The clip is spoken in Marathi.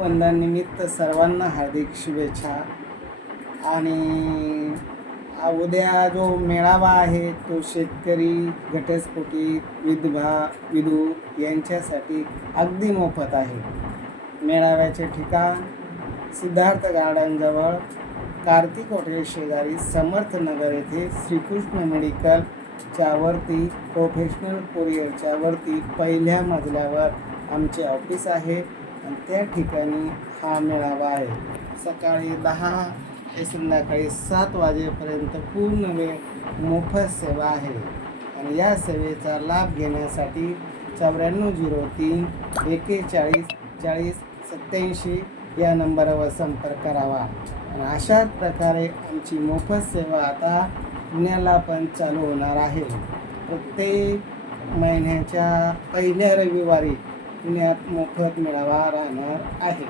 वंदनानिमित्त सर्वांना हार्दिक शुभेच्छा. आणि उद्या जो मेळावा आहे तो शेतकरी, घटस्फोटी, विधवा, विधू यांच्यासाठी अगदी मोफत आहे. मेळाव्याचे ठिकाण सिद्धार्थ गार्डनजवळ, कार्तिक हॉटेल शेजारी, समर्थनगर येथे श्रीकृष्ण मेडिकलच्या वरती, प्रोफेशनल कोरिअरच्या वरती पहिल्या मजल्यावर आमचे ऑफिस आहे आणि त्या ठिकाणी हा मेळावा आहे. सकाळी 10 ते संध्याकाळी 7 वाजेपर्यंत पूर्ण वेळ मोफत सेवा आहे. आणि या सेवेचा लाभ घेण्यासाठी 9403 41 40 87 या नंबरवर संपर्क करावा. आणि अशाच प्रकारे आमची मोफत सेवा आता पुण्याला पण चालू होणार आहे. प्रत्येक महिन्याच्या पहिल्या रविवारी पुण्यात मोफत मेळावा राहणार आहे.